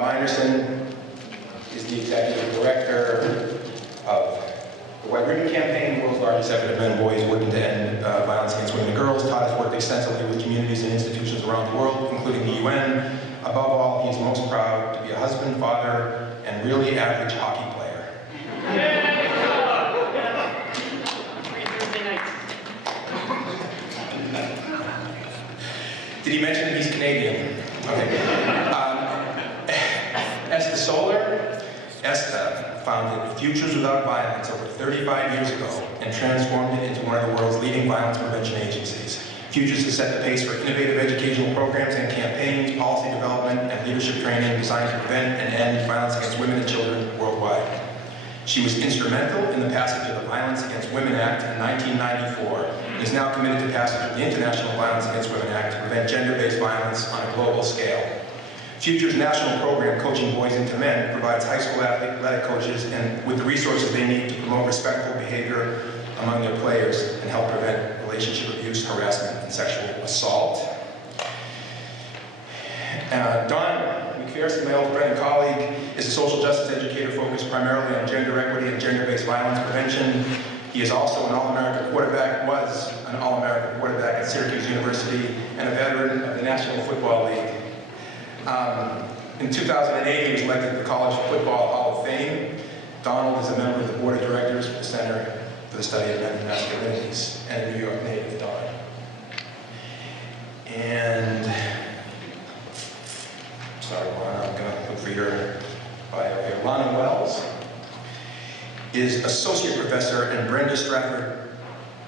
Bob Minderson is the executive director of the White Ribbon Campaign, the world's largest effort of men and boys working to end violence against women and girls. Todd has worked extensively with communities and institutions around the world, including the UN. Above all, he is most proud to be a husband, father, and really average hockey player. Did he mention that he's Canadian? Okay. Esther Solar. Esther founded Futures Without Violence over 35 years ago and transformed it into one of the world's leading violence prevention agencies. Futures has set the pace for innovative educational programs and campaigns, policy development, and leadership training designed to prevent and end violence against women and children worldwide. She was instrumental in the passage of the Violence Against Women Act in 1994 and is now committed to passage of the International Violence Against Women Act to prevent gender-based violence on a global scale. Future's national program, Coaching Boys into Men, provides high school athletic coaches and with the resources they need to promote respectful behavior among their players and help prevent relationship abuse, harassment, and sexual assault. Don McPherson, my old friend and colleague, is a social justice educator focused primarily on gender equity and gender-based violence prevention. He is also an All-American quarterback, was an All-American quarterback at Syracuse University, and a veteran of the National Football League. In 2008, he was elected to the College Football Hall of Fame. Donald is a member of the board of directors for the Center for the Study of Men and Masculinities, and a New York native, Don. And, sorry, Lana, I'm going to look for your bio here. Lana Wells is associate professor and Brenda Stratford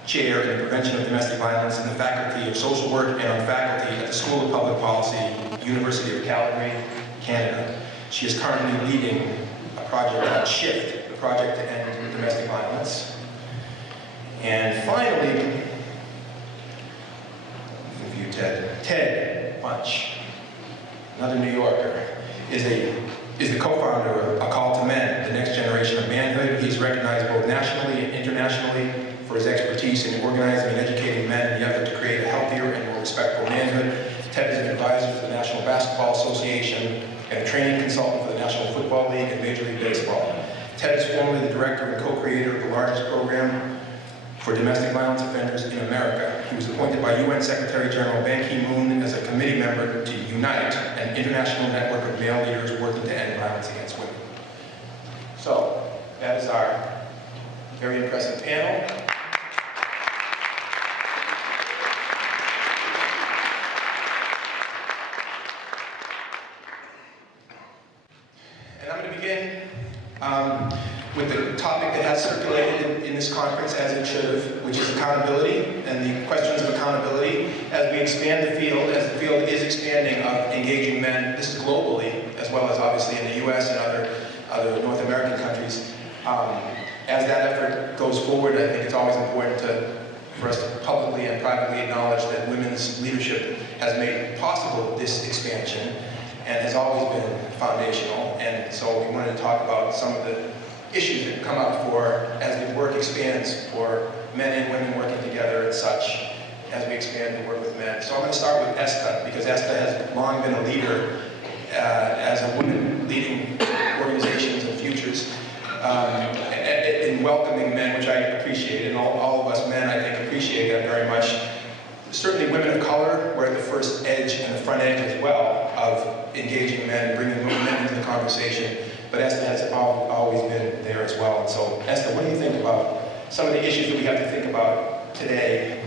Chair in the Prevention of Domestic Violence in the Faculty of Social Work and on faculty at the School of Public Policy, University of Calgary, Canada. She is currently leading a project called SHIFT, the project to end domestic violence. And finally, Ted Bunch, another New Yorker, is the co-founder of A Call to Men, the next generation of manhood. He's recognized both nationally and internationally for his expertise in organizing and educating men in the effort to create a healthier and more respectful manhood. Ted is an advisor for the National Basketball Association and a training consultant for the National Football League and Major League Baseball. Ted is formerly the director and co-creator of the largest program for domestic violence offenders in America. He was appointed by UN Secretary General Ban Ki-moon as a committee member to UNITE, an international network of male leaders working to end violence against women. So, that is our very impressive panel. And I'm going to begin with the topic that has circulated in this conference, as it should have, which is accountability and the questions of accountability. As we expand the field, as the field is expanding of engaging men, this is globally, as well as obviously in the US and other North American countries. As that effort goes forward, I think it's always important for us to publicly and privately acknowledge that women's leadership has made possible this expansion and has always been foundational. And so we wanted to talk about some of the issues that come up as the work expands for men and women working together and such, as we expand the work with men. So I'm going to start with Esther, because Esther has long been a leader as a woman leading organizations and futures in welcoming men, which I appreciate, and all of us men, I think, appreciate that very much. Certainly women of color were at the first edge and the front edge as well of engaging men and bringing men into the conversation. But Esther has always been there as well. And so, Esther, what do you think about some of the issues that we have to think about today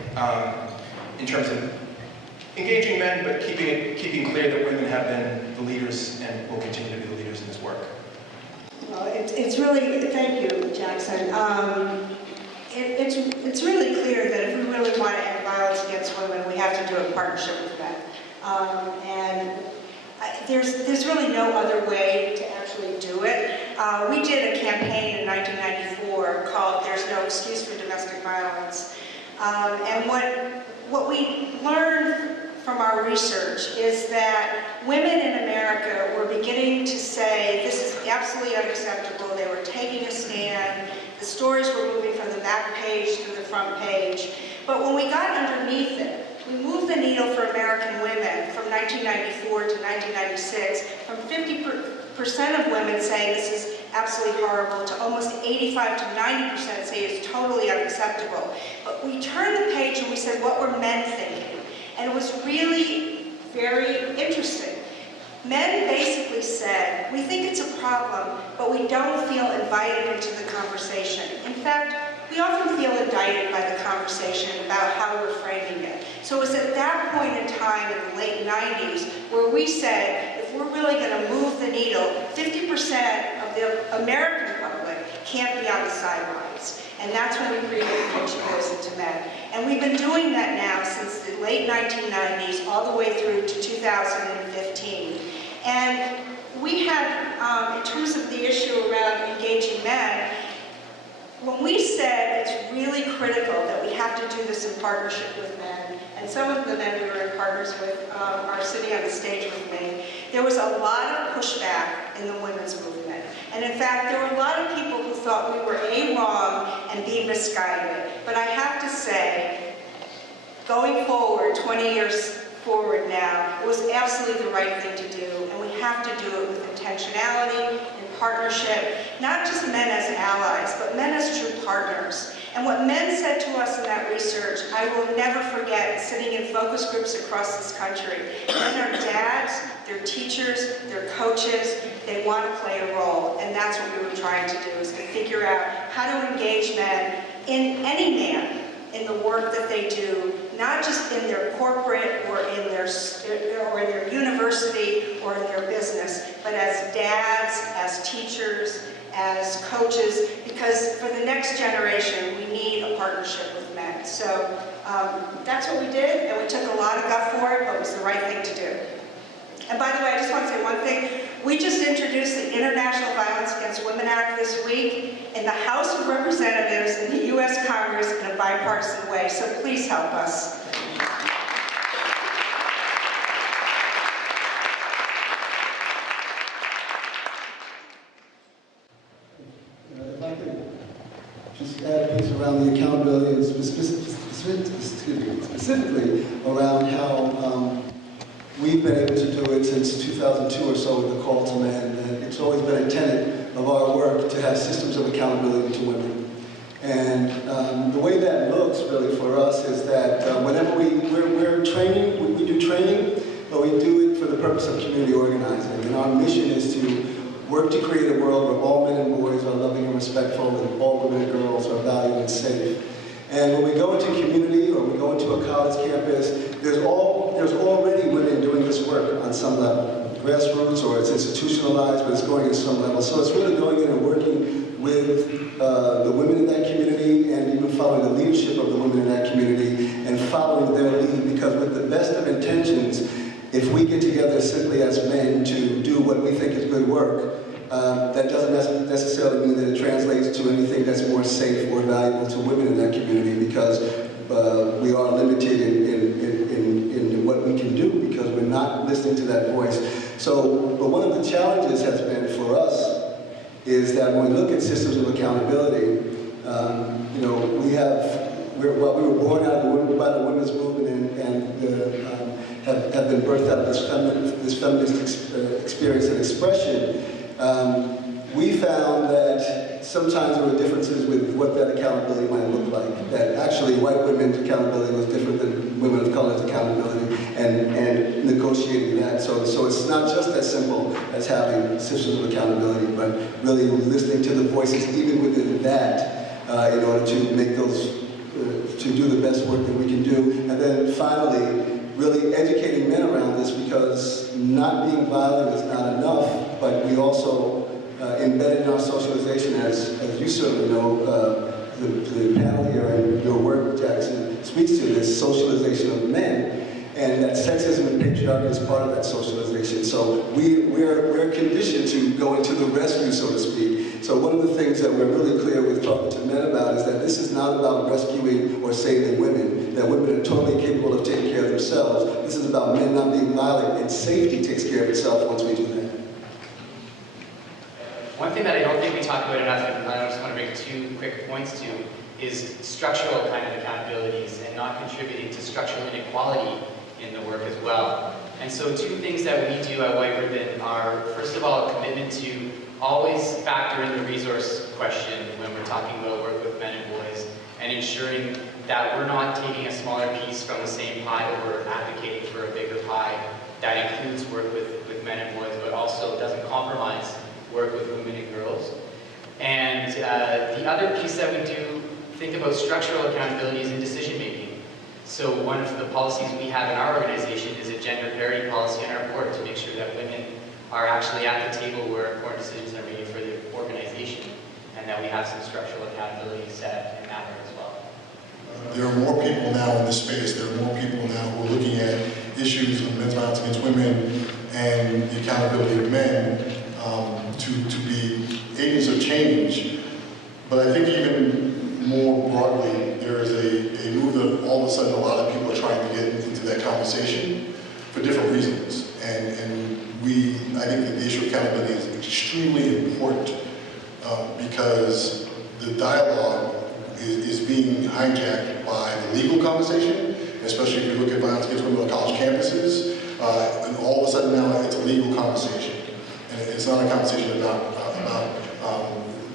in terms of engaging men, but keeping clear that women have been the leaders and will continue to be the leaders in this work? Well, it's really, thank you, Jackson. It's really clear that if we really want to end violence against women, we have to do it in partnership with men. And there's really no other way to actually do it. We did a campaign in 1994 called "There's No Excuse for Domestic Violence," and what we learned from our research is that women in America were beginning to say this is absolutely unacceptable. They were taking a stand, The stories were moving from the back page to the front page. But when we got underneath it, we moved the needle for American women from 1994 to 1996, from 50% of women saying this is absolutely horrible to almost 85 to 90% say it's totally unacceptable. But we turned the page and we said, what were men thinking? And it was really very interesting. Men basically said, we think it's a problem, but we don't feel invited into the conversation. In fact, we often feel indicted by the conversation about how we're framing it. So it was at that point in time in the late 90s where we said, if we're really going to move the needle, 50% of the American public can't be on the sidelines. And that's when we created Coaching Goes Into Men. And we've been doing that now since the late 1990s all the way through to 2015. And we had, in terms of the issue around engaging men, when we said it's really critical that we have to do this in partnership with men, and some of the men we were in partners with are sitting on the stage with me, there was a lot of pushback in the women's movement. And in fact, there were a lot of people who thought we were A, wrong, and B, misguided. But I have to say, going forward, 20 years forward now, it was absolutely the right thing to do, and we have to do it with intentionality and partnership, not just men as allies, but men as true partners. And what men said to us in that research, I will never forget, sitting in focus groups across this country. Men are dads, they're teachers, they're coaches, they want to play a role, and that's what we were trying to do, is to figure out how to engage men, in any man, in the work that they do, not just in their corporate or in their university or in their business, but as dads, as teachers, as coaches, because for the next generation, we need a partnership with men. So that's what we did, and we took a lot of guff for it, but it was the right thing to do. And by the way, I just want to say one thing. We just introduced the International Violence Against Women Act this week in the House of Representatives in the U.S. Congress in a bipartisan way, so please help us. If I could just add a piece around the accountability and specifically around how we've been able to do it since 2002 or so with the Call to Men. And it's always been a tenet of our work to have systems of accountability to women. And the way that looks really for us is that whenever we're training, we do training, but we do it for the purpose of community organizing. And our mission is to work to create a world where all men and boys are loving and respectful, and all women and girls are valued and safe. And when we go into community or we go into a college campus, there's already women doing this work on some level. Grassroots, or it's institutionalized, but it's going at some level. So it's really going in and working with the women in that community, and even following the leadership of the women in that community and following their lead, because with the best of intentions, if we get together simply as men to do what we think is good work, that doesn't necessarily mean that it translates to anything that's more safe or valuable to women in that community, because we are limited in what we can do because we're not listening to that voice. So, but one of the challenges has been for us is that when we look at systems of accountability, you know, we were born out of by the women's movement and have been birthed out of this feminist experience and expression. We found that sometimes there were differences with what that accountability might look like. That actually white women's accountability was different than women of color's accountability, and negotiating that. So it's not just as simple as having systems of accountability, but really listening to the voices even within that in order to make those, to do the best work that we can do. And then finally, really educating men around this, because not being violent is not enough, but we also embedded in our socialization, as you certainly know, the panel here and your work, Jackson, speaks to this socialization of men, and that sexism and patriarchy is part of that socialization. So we're conditioned to go into the rescue, so to speak. So one of the things that we're really clear with talking to men about is that this is not about rescuing or saving women, that women are totally capable of taking care of themselves. This is about men not being violent, and safety takes care of itself once we do that. One thing that I don't think we talk about enough, and I just want to make 2 quick points to, is structural kind of accountabilities and not contributing to structural inequality in the work as well. And so 2 things that we do at White Ribbon are, first of all, a commitment to always factor in the resource question when we're talking about work with men and boys, and ensuring that we're not taking a smaller piece from the same pie, but we're advocating for a bigger pie that includes work with men and boys, but also doesn't compromise work with women and girls. And the other piece that we do think about structural accountability is in decision making. So one of the policies we have in our organization is a gender parity policy on our board to make sure that women are actually at the table where important decisions are made for the organization, and that we have some structural accountability set in that way as well. There are more people now in this space. There are more people now who are looking at issues of men's violence against women and the accountability of men to be agents of change. But I think even more broadly, there is a move that all of a sudden a lot of people are trying to get into that conversation for different reasons. And I think that the issue of accountability is extremely important because the dialogue is being hijacked by the legal conversation, especially if you look at violence against women on college campuses. And all of a sudden now it's a legal conversation. And it's not a conversation about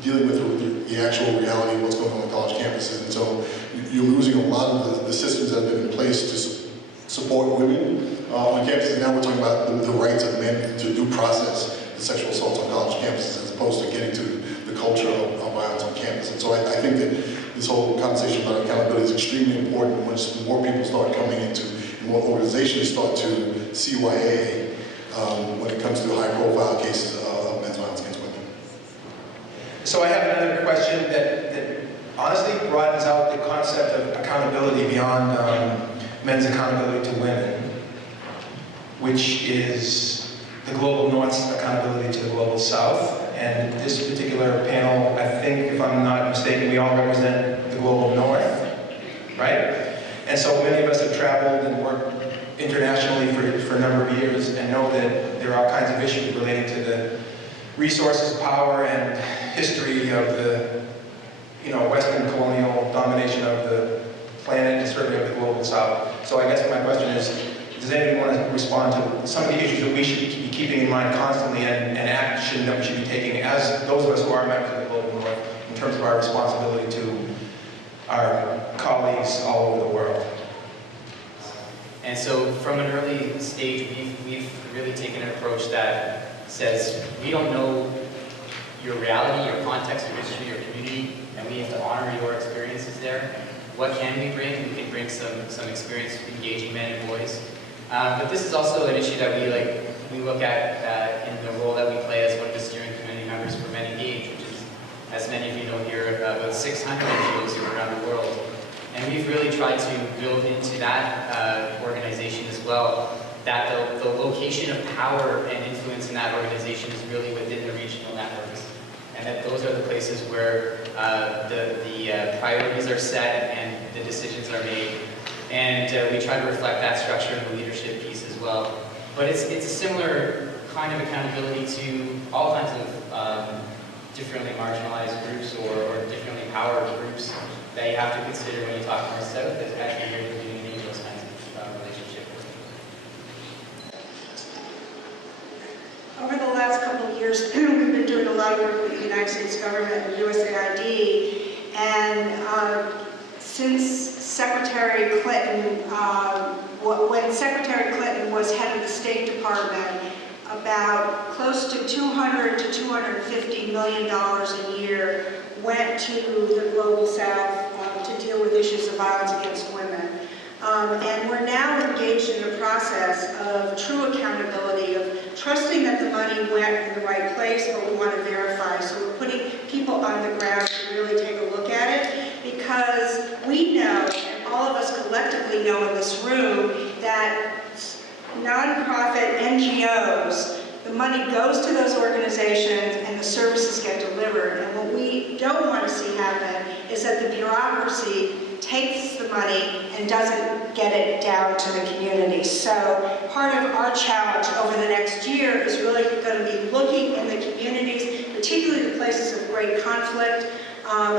dealing with the actual reality of what's going on college campuses. And so you're losing a lot of the systems that have been in place to support women on campuses. Now we're talking about the rights of men to due process the sexual assaults on college campuses as opposed to getting to the culture of violence on campus. And so I think that this whole conversation about accountability is extremely important once more people start coming into, and more organizations start to CYA when it comes to high-profile cases of men's violence against women. So I have another question that honestly broadens out the concept of accountability beyond men's accountability to women, which is the global North's accountability to the global South. And this particular panel, I think, if I'm not mistaken, we all represent the global North, right? And so many of us have traveled and worked internationally for a number of years and know that there are all kinds of issues relating to the resources, power, and history of the Western colonial domination of the planet and certainly of the global South. So I guess my question is, does anybody want to respond to some of the issues that we should be keeping in mind constantly and action that we should be taking as those of us who are members of the global North in terms of our responsibility to our colleagues all over the world? And so from an early stage, we've really taken an approach that says, we don't know your reality, your context, your history, your community, and we have to honor your experiences there. What can we bring? We can bring some experience engaging men and boys. But this is also an issue that we look at in the role that we play as one of the steering committee members for Men Engage, which is, as many of you know here, about 600 NGOs around the world. And we've really tried to build into that organization as well, that the location of power and influence in that organization is really within the regional networks. And that those are the places where the priorities are set and the decisions are made. And we try to reflect that structure in the leadership piece as well. But it's a similar kind of accountability to all kinds of differently marginalized groups or differently powered groups that you have to consider when you talk North South, as actually here you're doing those kinds of relationship work. Over the last couple of years, we've been doing a lot of work with the United States government and USAID, and since Secretary Clinton, when Secretary Clinton was head of the State Department, about close to $200 to $250 million a year went to the Global South to deal with issues of violence against women. And we're now engaged in the process of true accountability, of trusting that the money went in the right place, but we want to verify. So we're putting people on the ground to really take a look at it, because we know, and all of us collectively know in this room, that nonprofit NGOs, the money goes to those organizations and the services get delivered. And what we don't want to see happen is that the bureaucracy takes the money and doesn't get it down to the community. So part of our challenge over the next year is really going to be looking in the communities, particularly the places of great conflict.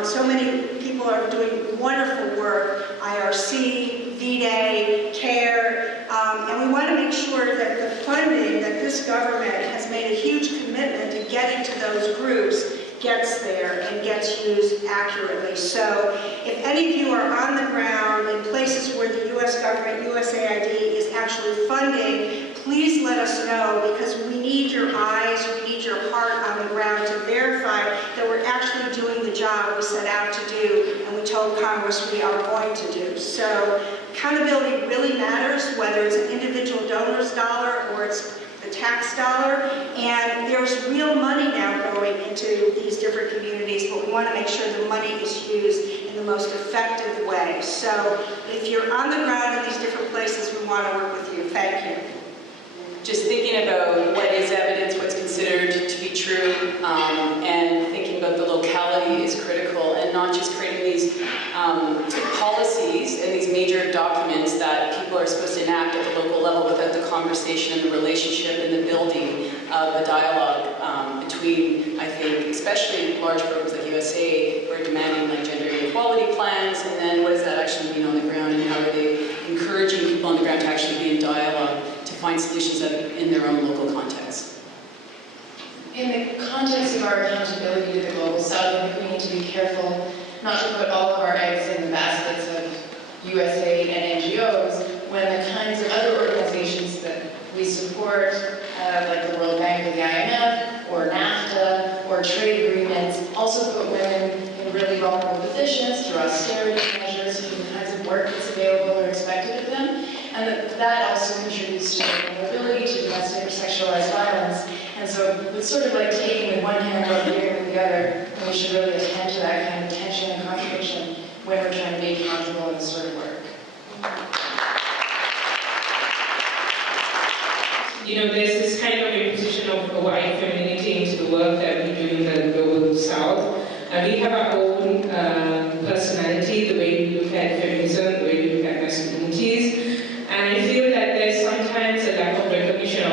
So many people are doing wonderful work, IRC, V-Day, CARE, and we want to make sure that the funding that this government has made a huge commitment to getting to those groups gets there and gets used accurately. So if any of you are on the ground in places where the U.S. government, USAID, is actually funding, please let us know, because we need your eyes, we need your heart on the ground to verify that we're actually doing the job we set out to do and we told Congress we are going to do. So accountability really matters, whether it's an individual donor's dollar or it's the tax dollar, and there's real money now going into these different communities, but we want to make sure the money is used in the most effective way. So if you're on the ground in these different places, we want to work with you. Thank you. Just thinking about what is evidence, what's considered to be true, and thinking about the locality is critical, and not just creating these policies and these major documents that people are supposed to enact at the local level without the conversation and the relationship and the building of the dialogue between, I think, especially large programs like USA, who are demanding like gender equality plans, and then what does that actually mean on the ground, and how are they encouraging people on the ground to actually be in dialogue to find solutions that are in their own local context. In the context of our accountability to the Global South, I think we need to be careful not to put all of our eggs in the baskets of USAID and NGOs when the kinds of other organizations that we support, like the World Bank or the IMF, or NAFTA, or trade agreements, also put women in really vulnerable positions through austerity measures, through the kinds of work that's available or expected of them. And that also contributes to vulnerability, to domestic or sexualized violence. And so it's sort of like taking with one hand while giving with the other, and we should really attend to that kind of tension and contradiction when we're trying to be accountable in this sort of work. You know, there's this kind of imposition of a white femininity into the work that we do in the Global South. And we have our own personality, the way we look at feminism, the way we look at masculinities. And I feel that there's sometimes a lack of recognition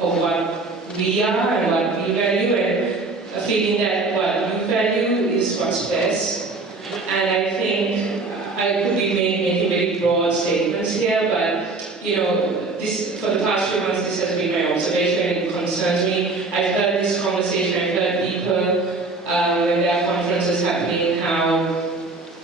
of what we are and what we value, and a feeling that what you value is what's best. And I think I could be making very broad statements here, but you know, this, for the past few months, this has been my observation, and it concerns me. I've heard this conversation, I've heard people, when there are conferences happening, how,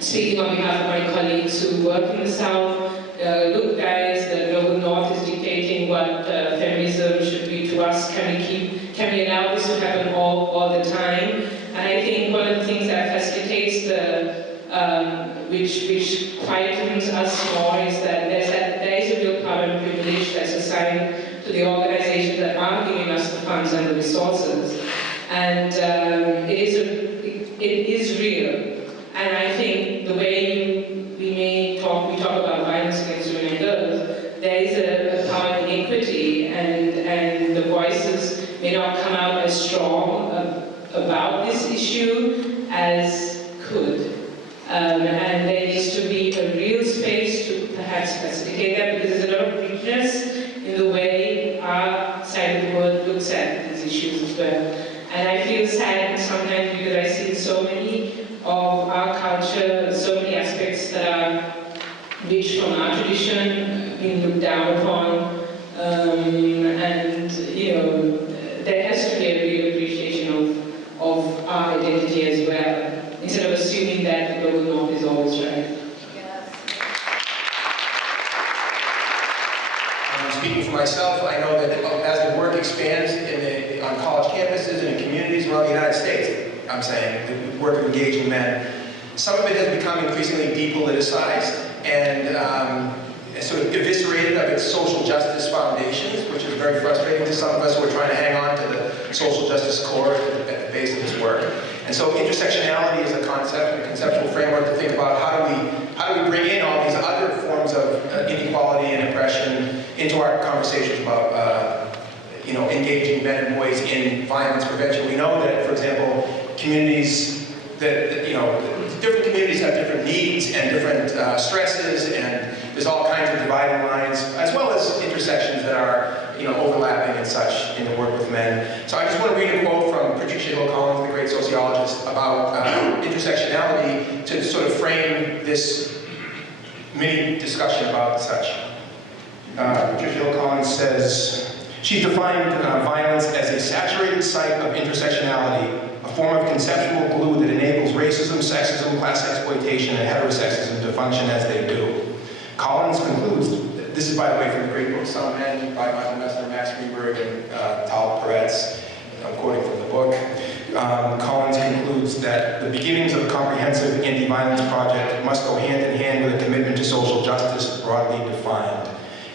speaking on behalf of my colleagues who work in the South, look guys, the Global North is dictating what feminism should be to us. Can we allow this to happen all the time? And I think one of the things that facilitates the, which quietens us more is that there is a real power and privilege that's assigned to the organizations that are giving us the funds and the resources. And it is real. And I think the way we talk about violence against women and girls, there is a power in equity, and the voices may not come out as strong about this issue as could. And there needs to be a real space to perhaps facilitate that, because there's a lot of weakness in the way our side of the world looks at these issues as well. And I feel sad sometimes because I see so many of our culture, so many aspects that are rich from our tradition being looked down upon. And, you know, there has to be a real appreciation of our identity as well, instead of assuming that the Global North is always right. Speaking for myself, I know that as the work expands on college campuses and in communities around the United States, I'm saying, the work of engaging men, some of it has become increasingly depoliticized and sort of eviscerated of its social justice foundations, which is very frustrating to some of us who are trying to hang on to the social justice core at the base of this work. And so intersectionality is a concept, a conceptual framework to think about how do we bring in all these other forms of inequality and oppression into our conversations about engaging men and boys in violence prevention. We know that, for example, communities different communities have different needs and different stresses, and there's all kinds of dividing lines, as well as intersections that are overlapping and such in the work with men. So I just want to read a quote from Patricia Hill Collins, the great sociologist, about intersectionality to sort of frame this mini discussion about such. Patricia Hill Collins says, she's defined violence as a saturated site of intersectionality, a form of conceptual glue that enables racism, sexism, class exploitation, and heterosexism to function as they do. Collins concludes, this is by the way from the great book Some Men by Michael Messner, Max Greenberg, and Tal Peretz. I'm quoting from the book. Collins concludes that the beginnings of a comprehensive anti-violence project must go hand in hand with a commitment to social justice broadly defined.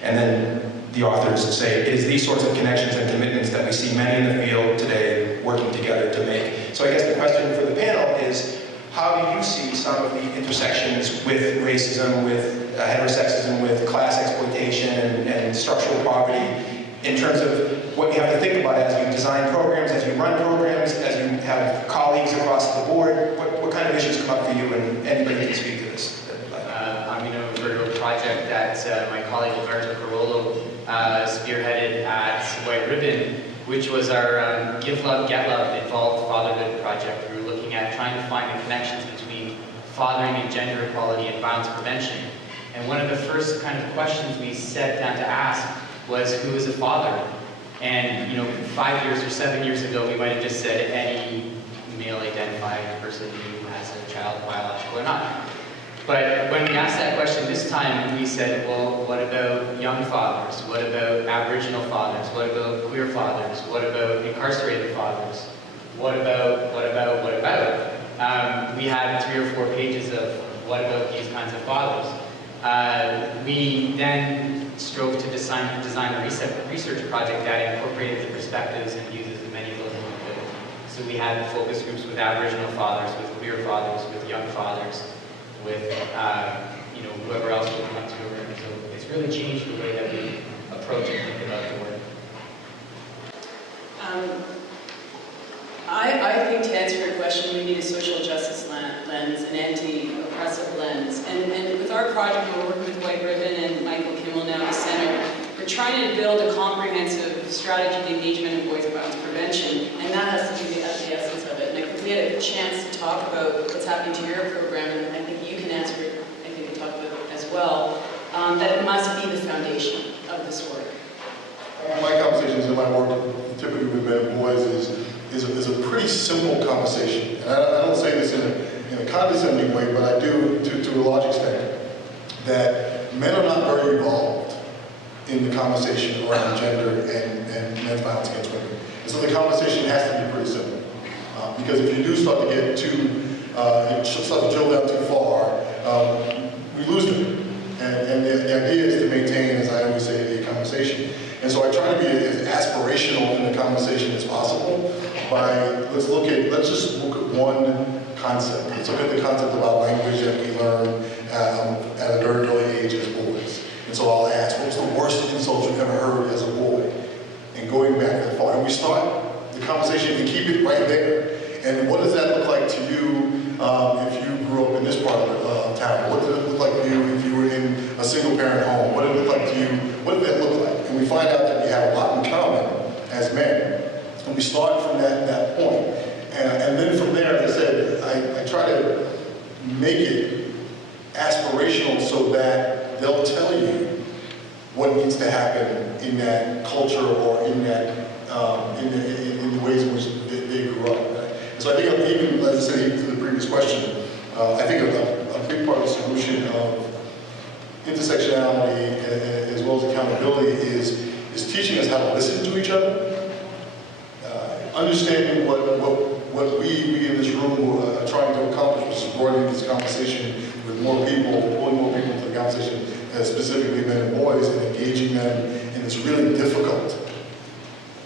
And then the authors say, it is these sorts of connections and commitments that we see many in the field today working together to make. So I guess the question for the panel is, how do you see some of the intersections with racism, with heterosexism, with class exploitation and structural poverty in terms of what you have to think about as you design programs, as you run programs, as you have colleagues across the board? What kind of issues come up for you, and anybody can speak to this? I'm going to refer to a project that my colleague Alberto Carollo spearheaded at White Ribbon, which was our Give Love, Get Love involved fatherhood project. We were looking at trying to find the connections between fathering and gender equality and violence prevention. And one of the first kind of questions we sat down to ask was, who is a father? And 5 years or 7 years ago, we might have just said any male-identified person who has a child, biological or not. But when we asked that question this time, we said, well, what about young fathers? What about Aboriginal fathers? What about queer fathers? What about incarcerated fathers? What about? We had 3 or 4 pages of what about these kinds of fathers. We then strove to design a research project that incorporated the perspectives and views of many of those we could. So we had focus groups with Aboriginal fathers, with queer fathers, with young fathers, with whoever else would come to a room. So it's really changed the way that we approach and think about the work. I think to answer your question, we need a social justice lens, an anti-oppressive lens. And with our project, we're working with White Ribbon and Michael Kimmel now, the center. We're trying to build a comprehensive strategy to engagement in boys violence prevention, and that has to be the essence of it. And I think we had a chance to talk about what's happening to your program, and I think you can answer it, I think we talked about it as well, that it must be the foundation of this work. My conversations in my work, typically with men and boys, is a pretty simple conversation. And I don't say this in a condescending way, but I do to a large extent, that men are not very involved in the conversation around gender and men's violence against women. And so the conversation has to be pretty simple. Because if you do start to get start to drill down too far, we lose them. And the idea is to maintain, as I always say, a conversation. And so I try to be as aspirational in the conversation as possible by, let's just look at one concept. Let's look at the concept about language that we learn at a very early age as boys. And so I'll ask, what was the worst insult you've ever heard as a boy? And going back that far. And we start the conversation and keep it right there. And what does that look like to you if you grew up in this part of town? What did it look like to you if you were in a single-parent home? What did it look like to you? What did that look like? And we find out that we have a lot in common as men. And we start from that point. And then from there, as I said, I try to make it aspirational so that they'll tell you what needs to happen in that culture or in that in the ways in which they grew up. So I think, even as I said to the previous question, I think a big part of the solution of intersectionality as well as accountability is teaching us how to listen to each other, understanding what we in this room are trying to accomplish, which is broadening this conversation with more people, pulling more people into the conversation, specifically men and boys, and engaging them in this really difficult.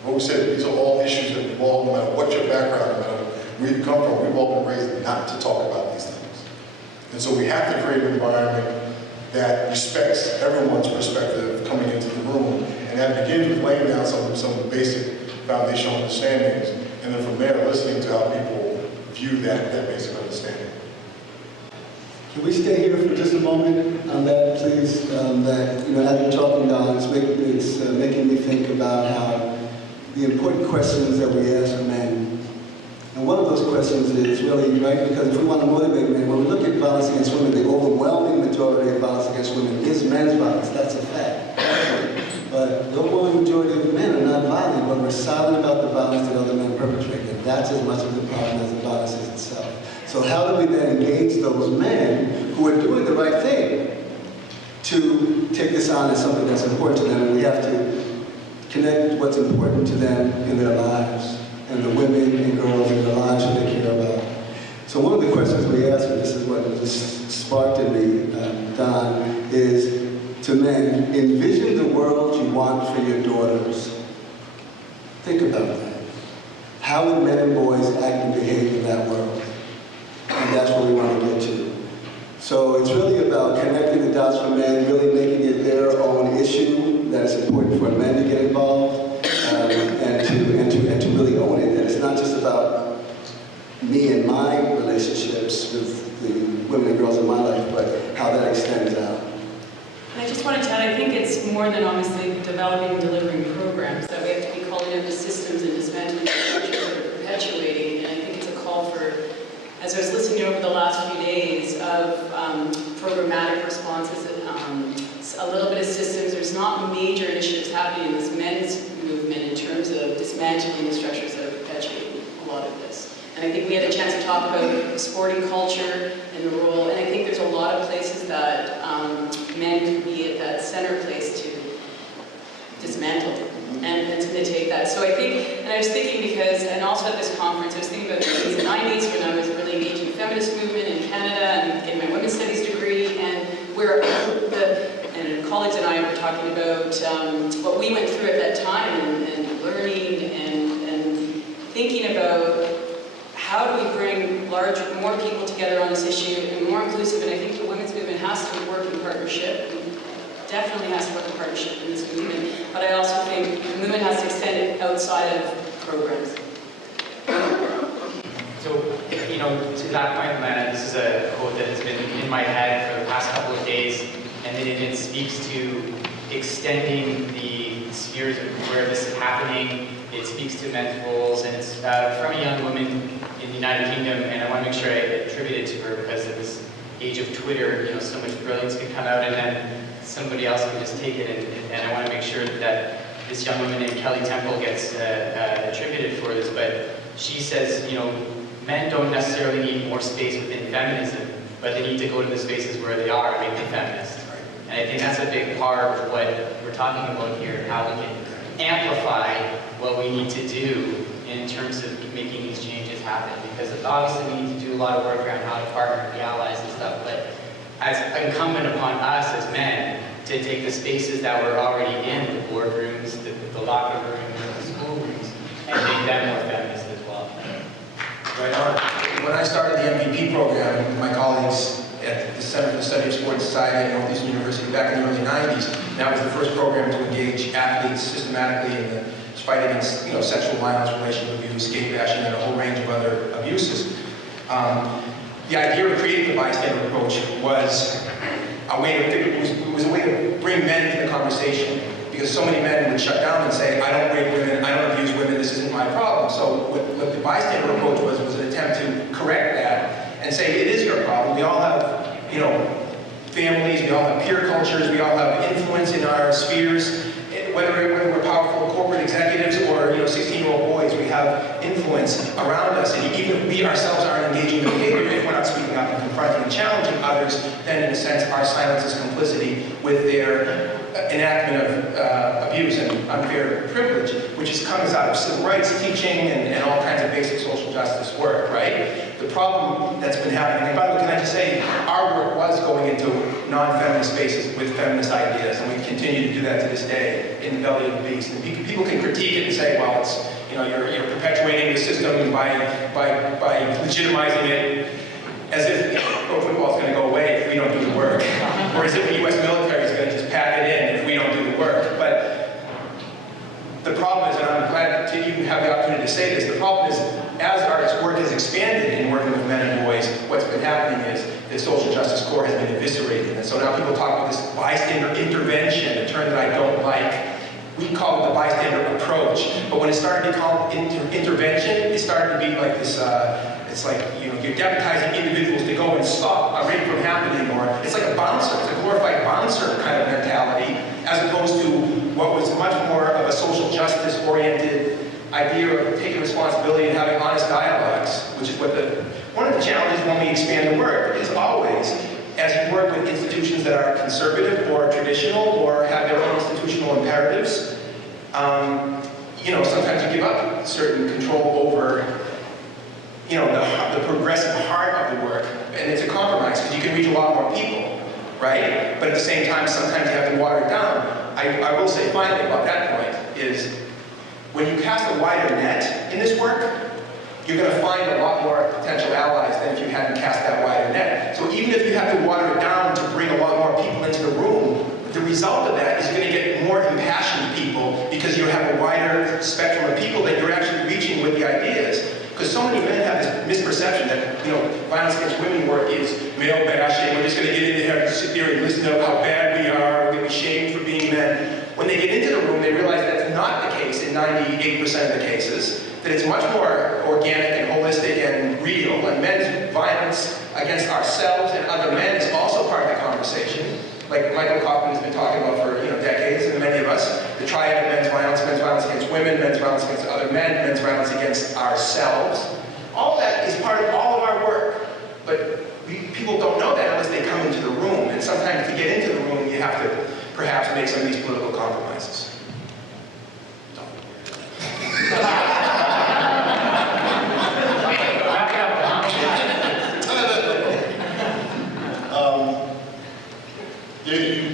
What we said, these are all issues that we've all, no matter what your background, no matter where you come from, we've all been raised not to talk about these things. And so we have to create an environment that respects everyone's perspective coming into the room, and that begins with laying down some basic foundational understandings, and then from there, listening to how people view that basic understanding. Can we stay here for just a moment on that, please? That, you know, as we're talking now, it's making me think about how the important questions that we ask men. And one of those questions is really, right, because if we want to motivate men, when we look at violence against women, the overwhelming majority of violence against women is men's violence. That's a fact. But the overwhelming majority of men are not violent, but we're silent about the violence that other men perpetrate. And that's as much of the problem as the violence is itself. So how do we then engage those men who are doing the right thing to take this on as something that's important to them? And we have to connect what's important to them in their lives, and the women and girls in their lives that they care about. So one of the questions we ask, and this is what just sparked in me, Don, is to men, envision the world you want for your daughters. Think about that. How would men and boys act and behave in that world? And that's what we want to get to. So it's really about connecting the dots for men, really making it their own issue that is important for men to get involved, and to really own it. And it's not just about me and my relationships with the women and girls in my life, but how that extends out. And I just wanted to add, I think it's more than obviously developing and delivering programs, that we have to be calling out the systems and dismantling the structures that are perpetuating. And I think it's a call for, as I was listening over the last few days, of programmatic responses, a little bit of systems. There's not major initiatives happening in this men's movement in terms of dismantling the structures that are perpetuating a lot of this. And I think we had a chance to talk about sporting culture and the role, and I think there's a lot of places that men could be at that center place to dismantle and to take that. So I think, and I was thinking because, and also at this conference, I was thinking about the 80s and 90s when I was really engaged in the feminist movement in Canada and getting my women's studies degree, and where and colleagues and I were talking about what we went through at that time and learning and thinking about how do we bring more people together on this issue and more inclusive. And I think the women's movement has to work in partnership, definitely has to work in partnership in this movement, but I also think the movement has to extend it outside of programs. So, you know, to that point, Lana, this is a quote that has been in my head for the past couple of days, and it speaks to extending the spheres of where this is happening. It speaks to men's roles, and it's from a young woman in the United Kingdom, and I want to make sure I attribute it to her because in this age of Twitter, you know, so much brilliance can come out, and then somebody else can just take it, and I want to make sure that this young woman named Kelly Temple gets attributed for this, but she says, you know, men don't necessarily need more space within feminism, but they need to go to the spaces where they are and make them feminist. And I think that's a big part of what we're talking about here, how we can amplify what we need to do in terms of making these changes happen. Because obviously we need to do a lot of work around how to partner with the allies and stuff, but as incumbent upon us as men to take the spaces that we're already in, the boardrooms, the locker rooms, the school rooms, and make them more feminist as well. Right on. When I started the MVP program with my colleagues at the Center for the Study of Sport and Society at Northeastern University back in the early 90s, that was the first program to engage athletes systematically in the fight against, you know, sexual violence, relational abuse, gay bashing, and a whole range of other abuses. The idea of creating the bystander approach was a way to bring men into the conversation, because so many men would shut down and say, I don't rape women, I don't abuse women, this isn't my problem. So what the bystander approach was an attempt to correct that and say, it is your problem. We all have, you know, families, we all have peer cultures, we all have influence in our spheres. Whether we're powerful corporate executives or, you know, 16-year-old boys, we have influence around us. And even if we ourselves aren't engaging in behavior, if we're not speaking up and confronting and challenging others, then in a sense our silence is complicity with their enactment of abuse and unfair privilege, which comes out of civil rights teaching and all kinds of basic social justice work, right? The problem that's been happening, and by the way, can I just say, our work was going into non-feminist spaces with feminist ideas, and we continue to do that to this day in the belly of the beast. And people can critique it and say, well, it's, you know, you're perpetuating the system by legitimizing it, as if pro football is going to go away if we don't do the work, or as if the U.S. military is going to just pack it in if we don't do the work. But the problem is, and I'm glad to even have the opportunity to say this, the problem is, as our work has expanded in working with men and boys, what's been happening is that social justice intervention, a term that I don't like. We call it the bystander approach. But when it started to be called intervention, it started to be like this, it's like, you're deputizing individuals to go and stop a rape from happening, or it's like a bouncer, it's a glorified bouncer kind of mentality, as opposed to what was much more of a social justice-oriented idea of taking responsibility and having honest dialogues, which is what one of the challenges when we expand the work is always, as you work with institutions that are conservative or traditional or have their own institutional imperatives, sometimes you give up certain control over, the progressive heart of the work, and it's a compromise because you can reach a lot more people, right? But at the same time, sometimes you have to water it down. I will say finally about that point is, when you cast a wider net in this work, you're going to find a lot more potential allies than if you hadn't cast that wider net. So even if you have to water it down to bring a lot more people into the room, the result of that is you're going to get more impassioned people because you have a wider spectrum of people that you're actually reaching with the ideas. Because so many men have this misperception that, violence against women work is male bashing, we're just going to get in there and sit there and listen to how bad we are, we're going to be shamed for being men. When they get into the room, they realize that's not the case in 98% of the cases, that it's much more organic and holistic and real, and men's violence against ourselves and other men is also part of the conversation. Like Michael Kaufman has been talking about for decades, and many of us, the triad of men's violence against women, men's violence against other men, men's violence against ourselves. All that is part of all of our work, but people don't know that unless they come into the room, and sometimes to get into the room, you have to perhaps make some of these political compromises.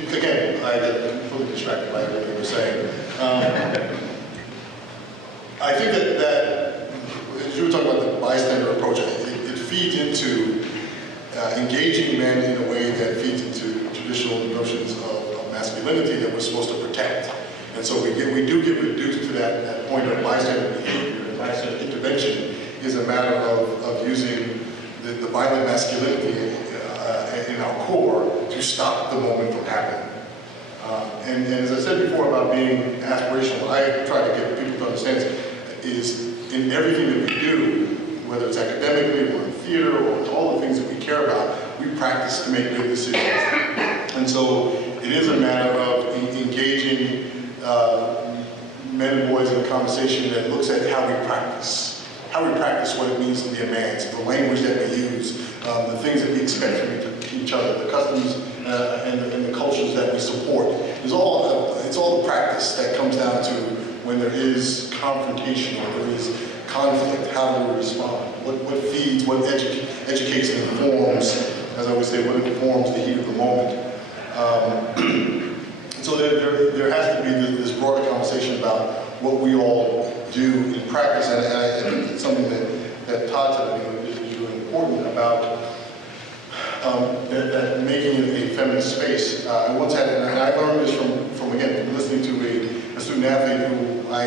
Again, I get completely distracted by everything you were saying. I think that as you were talking about the bystander approach, it feeds into engaging men in a way that feeds into traditional notions of masculinity that we're supposed to protect. And so we do get reduced to that point of bystander behavior, and bystander intervention is a matter of using the violent masculinity in our core to stop the moment from happening. And as I said before about being aspirational, I try to get people to understand is in everything that we do, whether it's academically or in theater or all the things that we care about, we practice to make good decisions. And so it is a matter of engaging men and boys in a conversation that looks at how we practice what it means to be a man, so the language that we use, the things that we expect from each other, the customs and the cultures that we support. It's all the practice that comes down to when there is confrontation or there is conflict, how do we respond? What feeds, what educates and informs, as I always say, what informs the heat of the moment. So there has to be this broader conversation about what we all do in practice, and I think it's something that Todd said is really important about that making it a feminist space. I once had, and I learned this from again, listening to a student athlete who I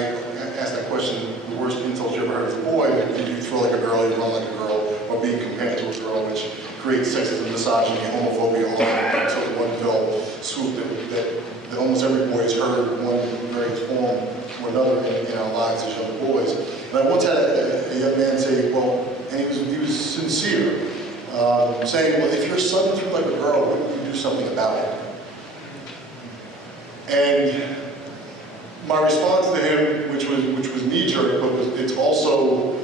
asked that question, the worst insult you ever heard as a boy, did you throw like a girl, you run like a girl, or being compared to a girl, which creates sexism, misogyny, homophobia, all that sort of one fell swoop that almost every boy has heard in one various form or another in our lives as young boys. And I once had a young man say, well, and he was sincere, saying, well, if your son threw like a girl, wouldn't you do something about it? And my response to him, which was knee-jerk, but it's also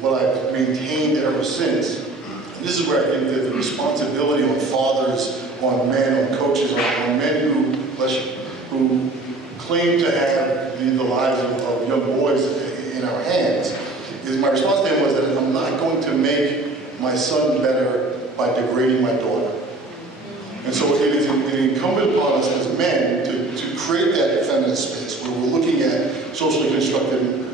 what I've maintained ever since. And this is where I think that the responsibility on fathers, on men, on coaches, on men who claim to have the lives of young boys in our hands, is my response to him was that I'm not going to make my son better by degrading my daughter. And so it is incumbent upon us as men to create that feminist space where we're looking at socially constructed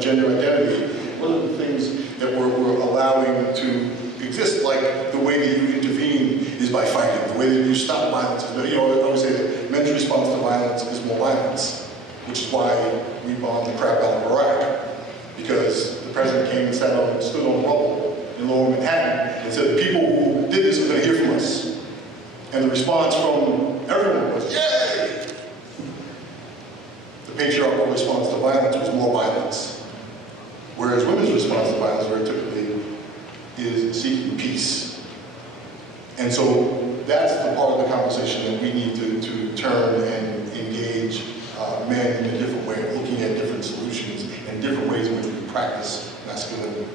gender identity. What are the things that we're allowing to exist, like the way that you intervene is by fighting, the way that you stop violence. I always say that men's response to violence is more violence, which is why we bombed the crap out of Iraq, because the president came and stood on rubble in Lower Manhattan and said the people who did this are going to hear from us. And the response from everyone was, yay! patriarchal response to violence was more violence. Whereas women's response to violence very typically is seeking peace. And so that's the part of the conversation that we need to turn and engage men in a different way of looking at different solutions and different ways in which we practice masculinity.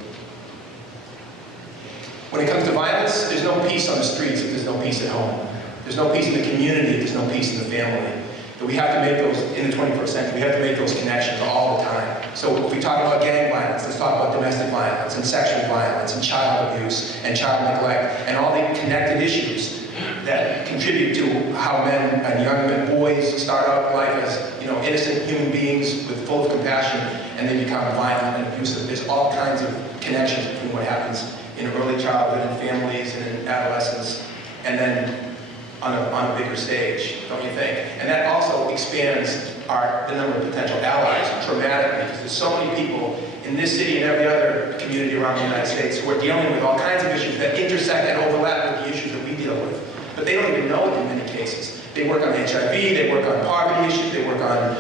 When it comes to violence, there's no peace on the streets if there's no peace at home. There's no peace in the community if there's no peace in the family. But we have to make those, in the 21st century, we have to make those connections all the time. So if we talk about gang violence, let's talk about domestic violence and sexual violence and child abuse and child neglect and all the connected issues that contribute to how men and young men, boys start out life as innocent human beings with full of compassion, and they become violent and abusive. There's all kinds of connections between what happens in early childhood and families and in adolescence, and then on a bigger stage, don't you think? And that also expands the number of potential allies dramatically, because there's so many people in this city and every other community around the United States who are dealing with all kinds of issues that intersect and overlap with the issues that we deal with. But they don't even know it in many cases. They work on HIV, they work on poverty issues, they work on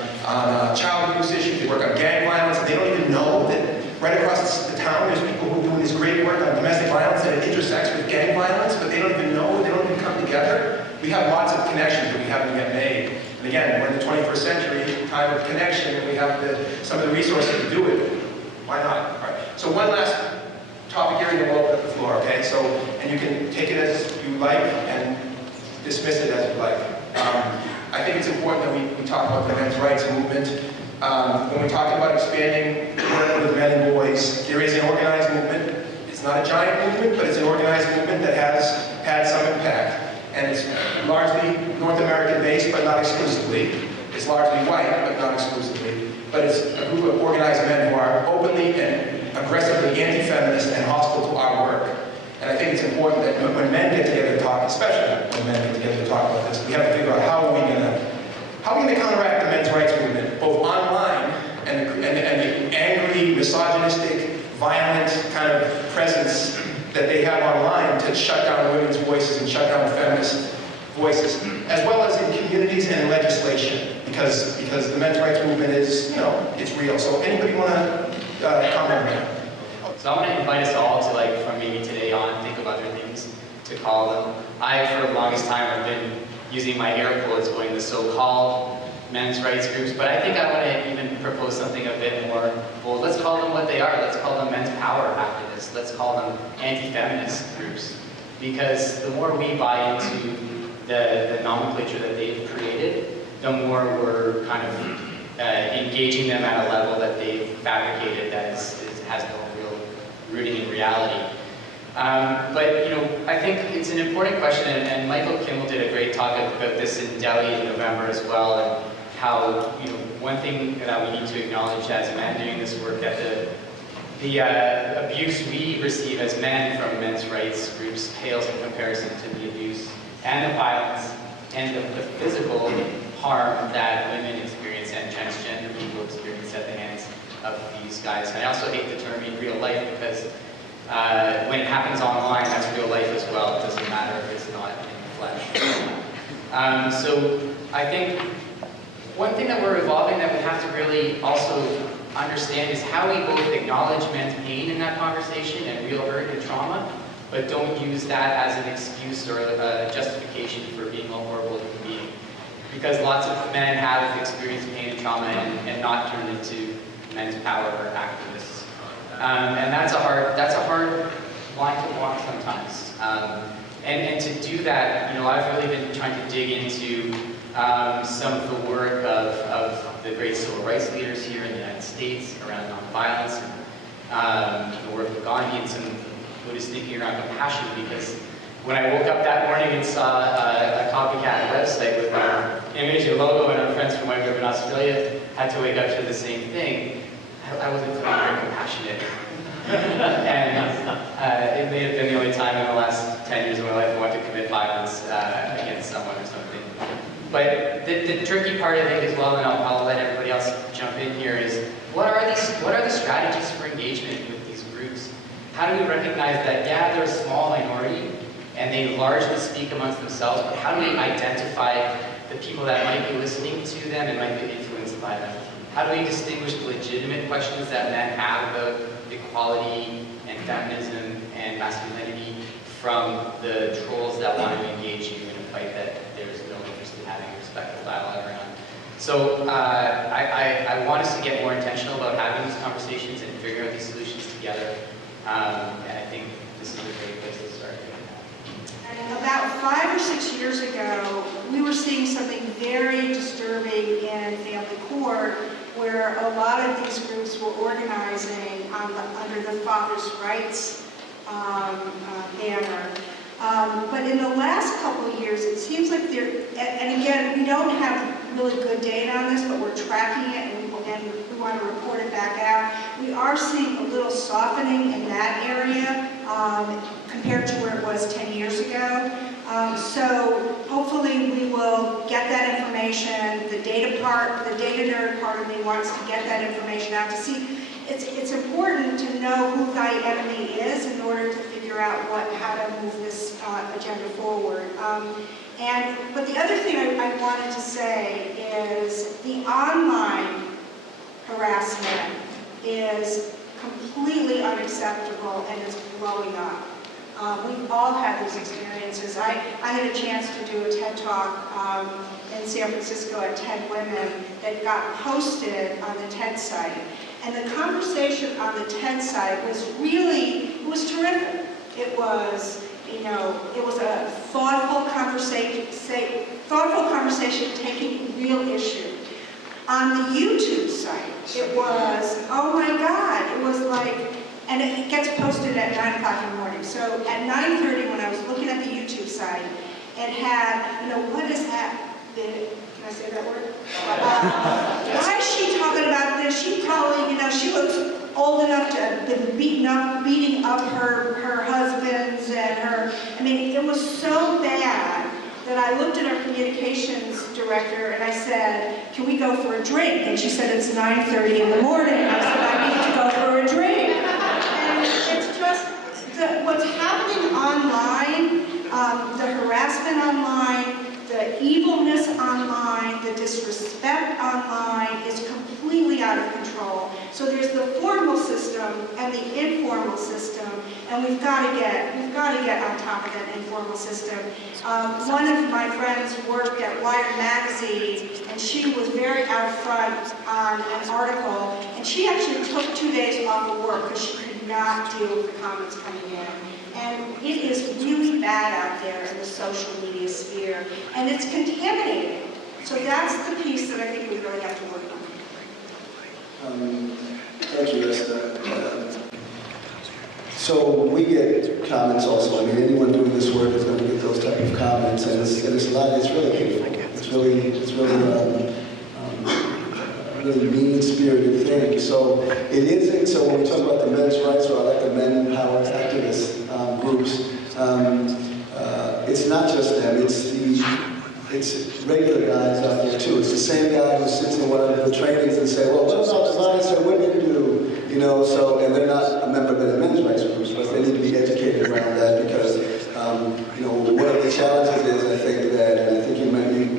child abuse issues, they work on gang violence, and they don't even know that right across the town there's people who are doing this great work on domestic violence and it intersects with gang violence, but they don't even know, they don't even come together. We have lots of connections that we haven't yet made. And again, we're in the 21st century, time of connection, and we have some of the resources to do it. Why not? All right. So one last topic here, and then we'll open up the floor, okay? So, and you can take it as you like and dismiss it as you like. I think it's important that we talk about the men's rights movement. When we're talking about expanding work with men and boys, there is an organized movement. It's not a giant movement, but it's an organized movement that has had some impact. And it's largely North American based, but not exclusively. It's largely white, but not exclusively. But it's a group of organized men who are openly and aggressively anti-feminist and hostile to our work. And I think it's important that when men get together to talk, especially when men get together to talk about this, we have to figure out how are we going to counteract the men's rights movement, both online and the angry, misogynistic, violent kind of presence that they have online to shut down women's voices and shut down feminist voices, as well as in communities and in legislation, because the men's rights movement is, it's real. So anybody want to comment on that? So I want to invite us all to, from maybe today on, think of other things to call them. I, for the longest time, have been using my air quotes going the so-called men's rights groups, but I think I want to even propose something a bit more bold. Let's call them what they are. Let's call them men's power activists. Let's call them anti-feminist groups. Because the more we buy into the nomenclature that they've created, the more we're kind of engaging them at a level that they've fabricated that has no real rooting in reality. But I think it's an important question, and Michael Kimmel did a great talk about this in Delhi in November as well, and how one thing that we need to acknowledge as men doing this work, that the abuse we receive as men from men's rights groups pales in comparison to the abuse and the violence and the physical harm that women experience and transgender people experience at the hands of these guys. And I also hate the term in real life, because when it happens online, that's real life as well. It doesn't matter if it's not in the flesh. So I think one thing that we're evolving that we have to really also understand is how we both acknowledge men's pain in that conversation and real hurt and trauma, but don't use that as an excuse or a justification for being a horrible human being. Because lots of men have experienced pain and trauma and not turned into men's power activists. And that's a hard line to walk sometimes. And to do that, I've really been trying to dig into some of the work of the great civil rights leaders here in the United States around nonviolence, and the work of Gandhi and some Buddhist thinking around compassion, because when I woke up that morning and saw a copycat website with our image and logo and our friends from when we were in Australia had to wake up to the same thing, I wasn't feeling very compassionate. And it may have been the only time in the last 10 years of my life I wanted to commit violence against someone or something. But the tricky part, I think, as well, and I'll let everybody else jump in here, is what are the strategies for engagement with these groups? How do we recognize that, yeah, they're a small minority, and they largely speak amongst themselves, but how do we identify the people that might be listening to them and might be influenced by them? How do we distinguish the legitimate questions that men have about equality and feminism and masculinity from the trolls that want to engage you in a fight that there's no interest in having a respectful dialogue around? So I want us to get more intentional about having these conversations and figuring out these solutions together. And I think this is a great place to start doing that. And about 5 or 6 years ago, we were seeing something very disturbing in family court, where a lot of these groups were organizing under the Father's Rights banner. But in the last couple of years, it seems like and again, we don't have really good data on this, but we're tracking it and we want to report it back out. We are seeing a little softening in that area compared to where it was 10 years ago. So hopefully we will get that information. The data nerd part of me wants to get that information out to see. It's important to know who thy enemy is in order to figure out how to move this agenda forward. But the other thing I wanted to say is the online harassment is completely unacceptable and it's blowing up. We've all had these experiences. I had a chance to do a TED Talk in San Francisco at TED Women that got posted on the TED site. And the conversation on the TED site was terrific. It was, it was a thoughtful conversation taking real issue. On the YouTube site, it was, oh my God, it was like, and it gets posted at 9 o'clock in the morning. So at 9:30, when I was looking at the YouTube site, it had, what is that? Can I say that word? Why is she talking about this? She probably, she was old enough to have been beating up her husbands and her, it was so bad that I looked at our communications director and I said, can we go for a drink? And she said, it's 9:30 in the morning. I said, I need to go for a drink. And it's just, what's happening online, the harassment online, the evilness online, the disrespect online is completely out of control. So there's the formal system and the informal system, and we've got to get on top of that informal system. One of my friends worked at Wired magazine, and she was very out front on an article, and she actually took 2 days off of work because she could not deal with the comments coming in. And it is really bad out there in the social media sphere, and it's contaminating. So that's the piece that I think we really have to work on. Thank you, Esther. So we get comments also. Anyone doing this work is going to get those type of comments, and it's really hateful. It's really mean-spirited thing. So it isn't. So when we talk about the men's rights, or I like the men power activist groups, it's not just them. It's regular guys out there too. It's the same guy who sits in one of the trainings and say, well, what about the violence that women do? And they're not a member of the men's rights groups, but they need to be educated around that because, one of the challenges is, I think that, and I think you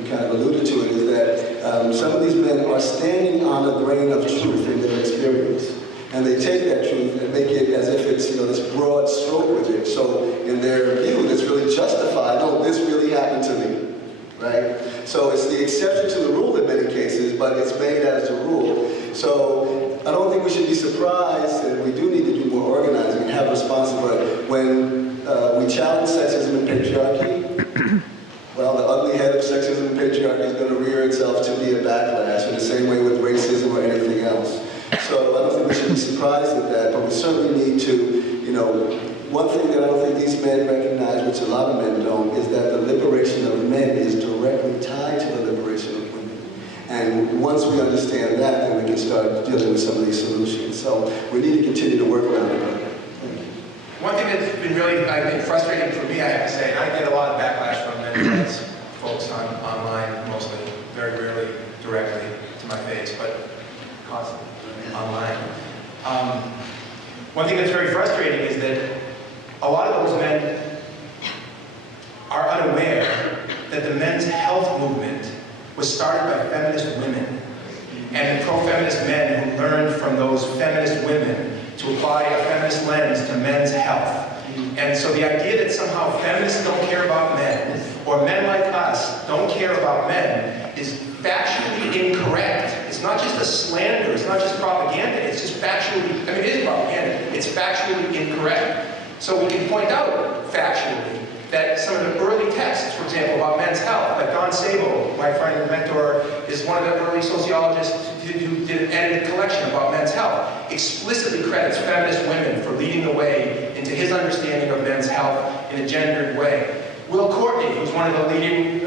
kind of alluded to it, is that some of these men are standing on a grain of truth in their experience. And they take that truth and make it as if it's, this broad stroke with it. So in their view, it's really justified. No, this really happened to me, right? So it's the exception to the rule in many cases, but it's made as the rule. So I don't think we should be surprised, and we do need to do more organizing and have responses. But when we challenge sexism and patriarchy, well, the ugly head of sexism and patriarchy is going to rear itself to be a backlash in the same way with racism or anything else. So I don't think we should be surprised at that, but we certainly need to, one thing that I don't think these men recognize, which a lot of men don't, is that the liberation of men is directly tied to the liberation of women. And once we understand that, then we can start dealing with some of these solutions. So we need to continue to work around it. One thing that's been really, I think, frustrating for me, I have to say, and I get a lot of backlash from men's rights folks online, mostly, very rarely directly to my face, but constantly online. One thing that's very frustrating is that a lot of those men are unaware that the men's health movement was started by feminist women and pro-feminist men who learned from those feminist women to apply a feminist lens to men's health. And so the idea that somehow feminists don't care about men, or men like us don't care about men, is factually incorrect. It's not just a slander, it's not just propaganda, it's just factually, I mean, it is propaganda, it's factually incorrect. So we can point out factually that some of the early texts, for example, about men's health, like Don Sabo, my friend and mentor, is one of the early sociologists who did an edited collection about men's health, explicitly credits feminist women for leading the way into his understanding of men's health in a gendered way. Will Courtney, who's one of the leading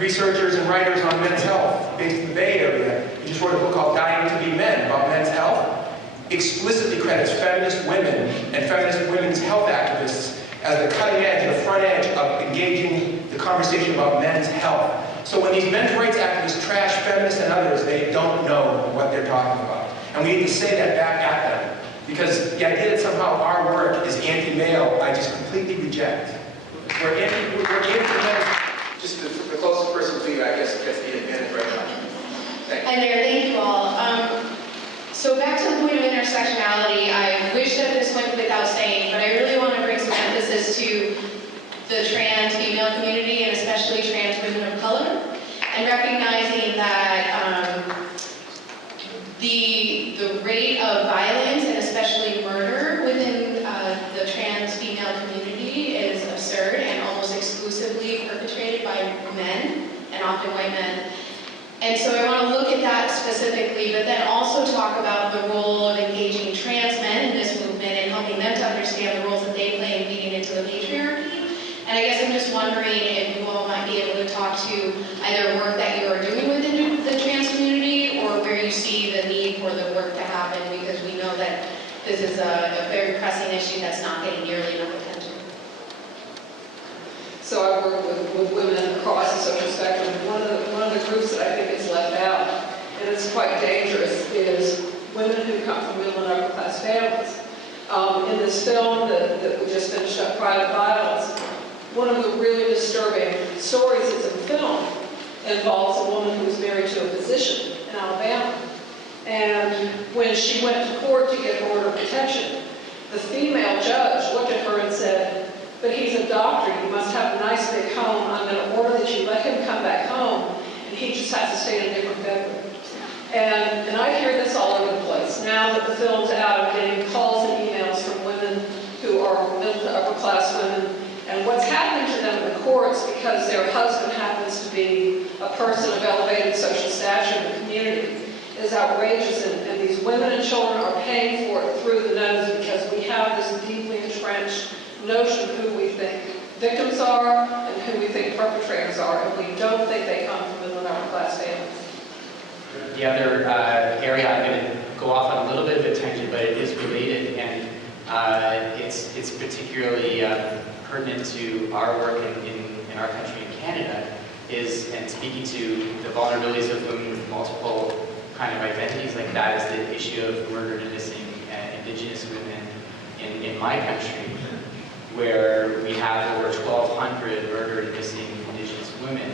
researchers and writers on men's health based in the Bay Area, he just wrote a book called Dying to Be Men about men's health, explicitly credits feminist women and feminist women's health activists as the cutting edge, the front edge of engaging the conversation about men's health. So when these men's rights activists trash feminists and others, they don't know what they're talking about. And we need to say that back at them. Because the idea that somehow our work is anti-male, I just completely reject. We're anti-men. Just the closest person to you, I guess, gets the advantage right now. Thank you. Hi there, thank you all. So back to the point of intersectionality, I wish that this went without saying, but I really want to bring some emphasis to the trans female community and especially trans women of color, and recognizing that the rate of violence and especially murder within the trans female community is absurd and almost exclusively perpetrated by men, and often white men. And so I want to look at that specifically, but then also talk about the role of engaging trans men in this movement and helping them to understand the roles that they play in feeding into the patriarchy. And I guess I'm just wondering if you all might be able to talk to either work that you are doing within the trans community or where you see the need for the work to happen, because we know that this is a very pressing issue that's not getting nearly enough attention. So I work with women across the social spectrum. One of the groups that I think is left out, and it's quite dangerous, is women who come from middle and upper class families. In this film that we just finished up, Private Violence, one of the really disturbing stories that's in the film involves a woman who was married to a physician in Alabama. And when she went to court to get an order of protection, the female judge looked at her and said, "But he's a doctor, you must have a nice big home. I'm going to order that you let him come back home, and he just has to stay in a different bedroom." And I hear this all over the place. Now that the film's out, I'm getting calls and emails from women who are middle to upper class women. And what's happening to them in the courts, because their husband happens to be a person of elevated social stature in the community, is outrageous. And these women and children are paying for it through the nose, because we have this deeply entrenched notion of who we think victims are and who we think perpetrators are, and we don't think they come from middle and upper class families. The other area, I'm going to go off on a little bit of a tangent, but it is related, and it's particularly pertinent to our work in our country in Canada, and speaking to the vulnerabilities of women with multiple kind of identities like that, is the issue of murdered and missing Indigenous women in my country, where we have over 1,200 murdered and missing Indigenous women,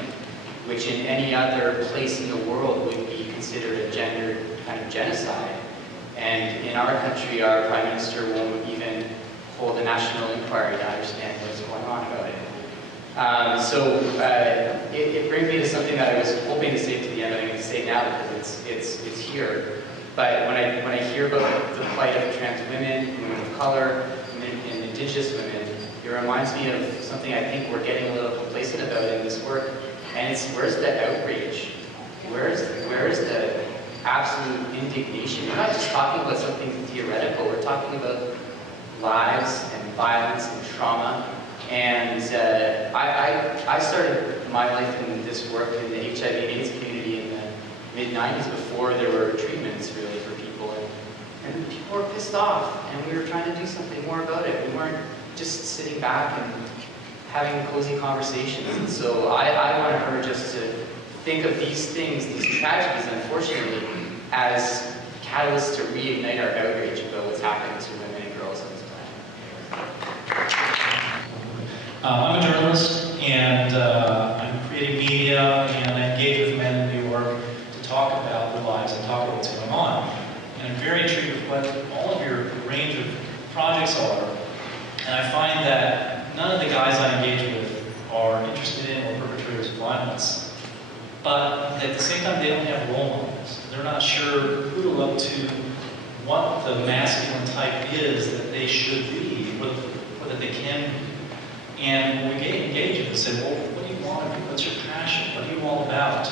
which in any other place in the world would be considered a gendered kind of genocide. And in our country, our Prime Minister won't even hold a national inquiry to understand what's going on about it. It brings me to something that I was hoping to say to the end, but I'm going to say now because it's here. But when I hear about the plight of trans women of color, and Indigenous women, it reminds me of something I think we're getting a little complacent about in this work, and it's, where's the outrage? Where's the absolute indignation? We're not just talking about something theoretical, we're talking about lives and violence and trauma. And I started my life in this work in the HIV and AIDS community in the mid-90s, before there were treatments really for people. And people were pissed off, and we were trying to do something more about it. We weren't just sitting back and having cozy conversations. And so I want to urge us to think of these things, these tragedies, unfortunately, as catalysts to reignite our outrage about what's happening to women and girls on this planet. I'm a journalist, and I'm creating media, and I engage with men in the talk about their lives and talk about what's going on. And I'm very intrigued with what all of your range of projects are. And I find that none of the guys I engage with are interested in or perpetrators of violence. But at the same time, they don't have role models. They're not sure who to look to, what the masculine type is that they should be, or that they can. And when we get engaged and say, well, what do you want to do? What's your passion? What are you all about?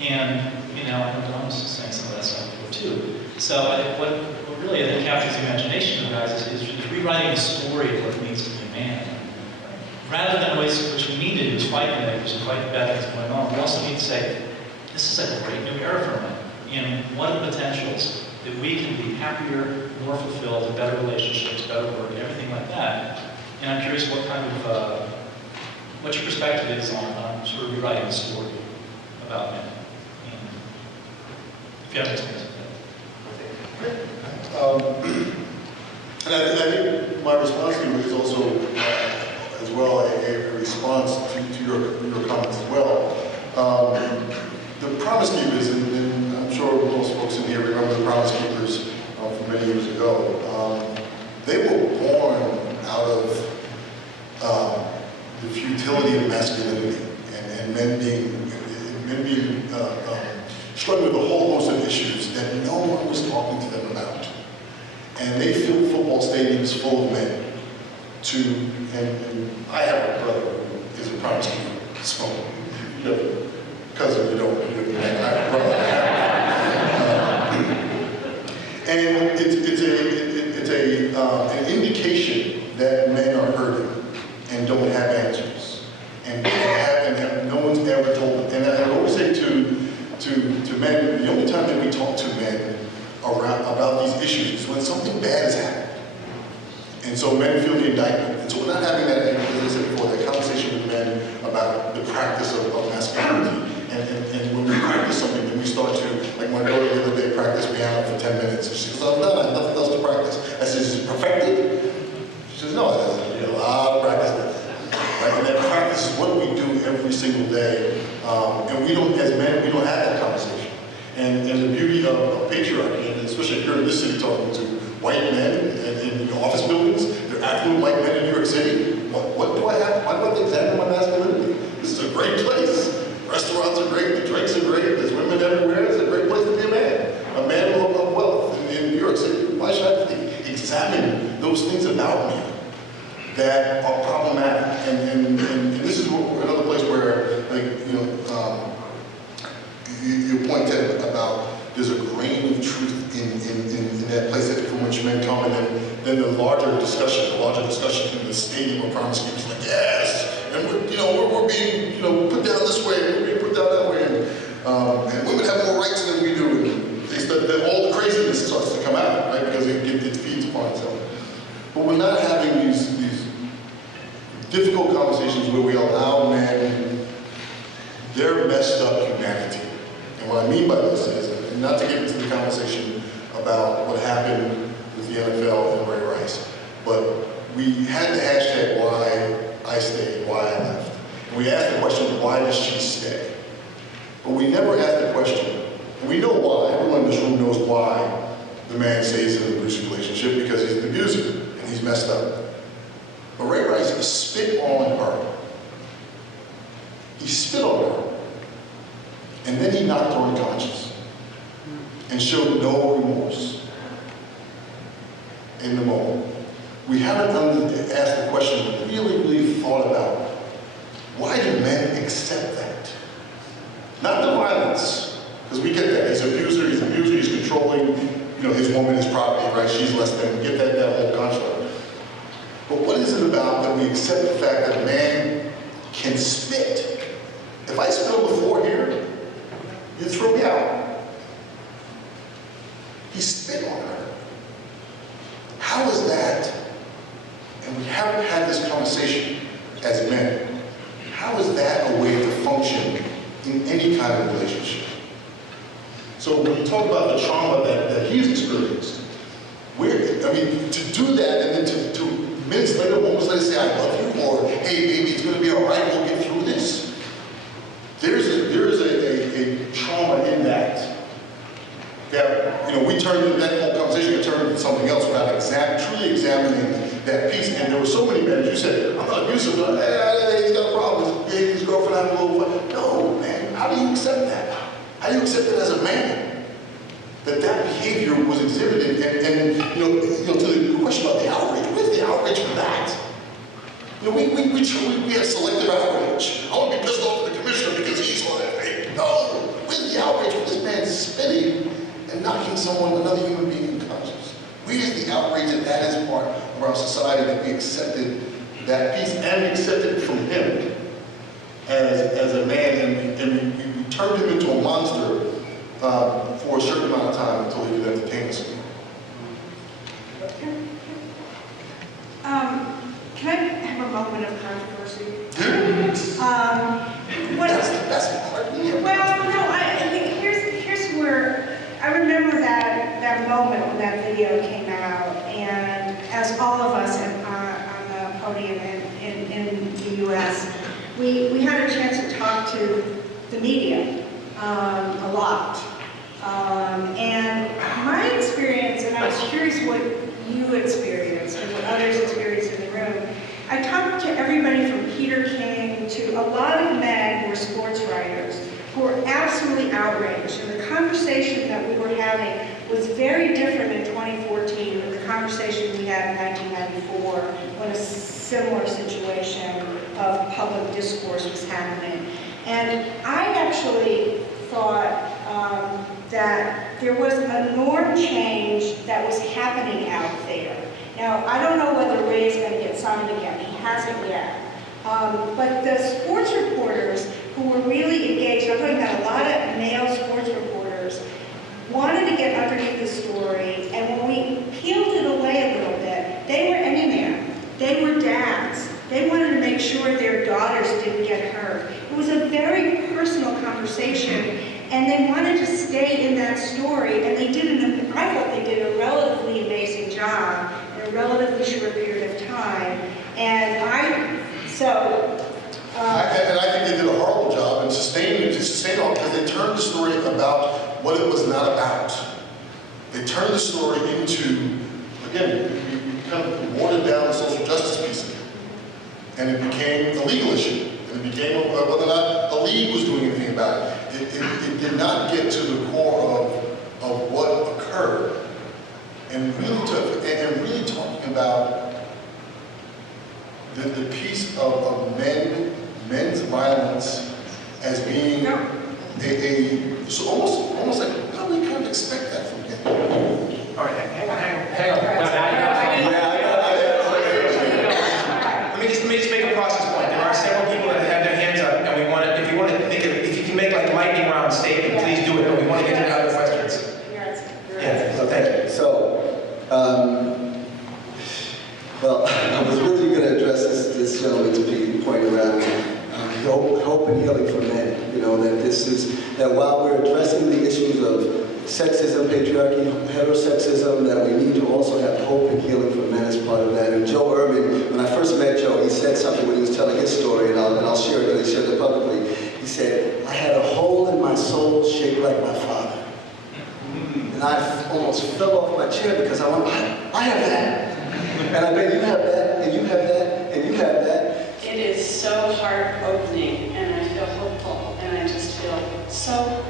And, you know, I know Don was saying some of that stuff before too. So I think what really I think captures the imagination of guys is rewriting the story of what it means to be a man. Rather than which we need to do is fight the negatives and fight the bad things going on, we also need to say, this is a great new era for men. And what are the potentials that we can be happier, more fulfilled, better relationships, better work, and everything like that. And I'm curious what kind of, what your perspective is on sort of rewriting the story about men. And if you have experience with And I think my response to you is also, as well, a response to your comments as well. The Promise Keepers, and I'm sure most folks in here remember the Promise Keepers from many years ago. They were born out of the futility of masculinity and men being struggling with a whole host of issues that no one was talking to them about. And they filled football stadiums full of men. And I have a brother who is a Promise Keeper, so you have a cousin you don't. I have a brother. And it's an indication that men are hurting and don't have answers, and no one's ever told them. And I always say to men, the only time that we talk to men about these issues is when something bad has happened. And so men feel the indictment. And so we're not having that, as I said before, that conversation with men about the practice of masculinity. And when we practice something, then we start to, like my daughter the other day practiced piano for 10 minutes. And she goes, oh, no, I have nothing else to practice. I said, is it perfected? She says, no, there's a lot of practice there. Right? And that practice is what we do every single day. And we don't, as men, we don't have that conversation. And the beauty of patriarchy, and especially here in this city talking to white men in office buildings, they're affluent white men in New York City. What do I have? Why do I have to examine my masculinity? This is a great place. Restaurants are great, the drinks are great, there's women everywhere. It's a great place to be a man of wealth in New York City. Why should I have to examine those things about me that are problematic? And this is another place where, like, you pointed about there's a grain of truth in that place from which men come, and then the larger discussion in the stadium of Promise Keepers, like, yes, and we're being put down this way, and we're being put down that way, and women have more rights than we do, and all the craziness starts to come out, right, because it feeds upon itself. But we're not having these difficult conversations where we allow men their messed up humanity. And what I mean by this is, and not to get into the conversation about what happened with the NFL and Ray Rice, but we had the hashtag why I stayed, why I left. And we asked the question, why does she stay? But we never asked the question, and we know why. Everyone in this room knows why the man stays in an abusive relationship, because he's an abuser and he's messed up. But Ray Rice spit on her. He spit on her. And then he knocked her unconscious and showed no remorse in the moment. We haven't asked the question, really thought about, why do men accept that? Not the violence, because we get that. He's an abuser, he's controlling, his woman, his property, right? She's less than, we get that whole construct. But what is it about that we accept the fact that a man can spit? If I spill the floor here, you throw me out. He spit on her. How is that? And we haven't had this conversation as men. How is that a way to function in any kind of relationship? So when you talk about the trauma that he's experienced, to do that and then to minutes later, moments later say, I love you, or hey baby, it's gonna be all right, we'll get through this. There is a trauma in that that, we turned that whole conversation turned into something else without truly examining that piece. And there were so many men, as you said, I'm not abusive, he's got a problem, his girlfriend had a little fun. No, man, how do you accept that? How do you accept it as a man? That behavior was exhibited, and to the question about the outrage, where's the outrage for that? We have selective outrage. I want to be pissed off at the commissioner because he's on it. No, where's the outrage for this man spitting and knocking another human being unconscious? Where's the outrage that is part of our society, that we accepted that piece and we accepted it from him as a man, and we turned him into a monster for a certain amount of time until he could entertain us again. Can I have a moment of controversy? That's the best part. Well, no, I think here's where I remember that moment when that video came out, and as all of us on the podium in the U.S., we had a chance to talk to the media a lot. And my experience, and I was curious what you experienced and what others experienced in the room, I talked to everybody from Peter King to a lot of men who are sports writers who were absolutely outraged. And the conversation that we were having was very different in 2014 than the conversation we had in 1994 when a similar situation of public discourse was happening. And I actually thought that there was a norm change that was happening out there. Now, I don't know whether Ray is going to get signed again. He hasn't yet. But the sports reporters who were really engaged, I'm talking about a lot of male sports reporters, wanted to get underneath the story, and when we peeled it away a little bit, they were any man. They were dads. They wanted to make sure their daughters didn't get hurt. It was a very personal conversation, and they wanted to stay in that story, and they did, I thought they did a relatively amazing job in a relatively short period of time. And I think they did a horrible job in sustaining it, because they turned the story about what it was not about. They turned the story into, again, we kind of watered down the social justice piece of it. And it became a legal issue. And it became whether or not a league was doing anything about it. It did not get to the core of what occurred. And really talking about the piece of men's violence as being so almost like, how do we kind of expect that from him? All right, hang on. Let me just make a process point. There are several people that have their hands up, and we want to, if you can make like a lightning round statement, please do it, but we want to get into other questions. Yeah, so thank you. So, well, I was really going to address this gentleman's point around hope and healing for men. That while we're addressing the issues of sexism, patriarchy, heterosexism, that we need to also have hope and healing for men as part of that. And Joe Urban, when I first met Joe, he said something when he was telling his story, and I'll share it because he shared it publicly. He said, I had a hole in my soul shaped like my father. And I almost fell off my chair because I went, I have that. And I bet you have that, and you have that, and you have that. It is so heart-opening, and I feel hopeful, and I just feel so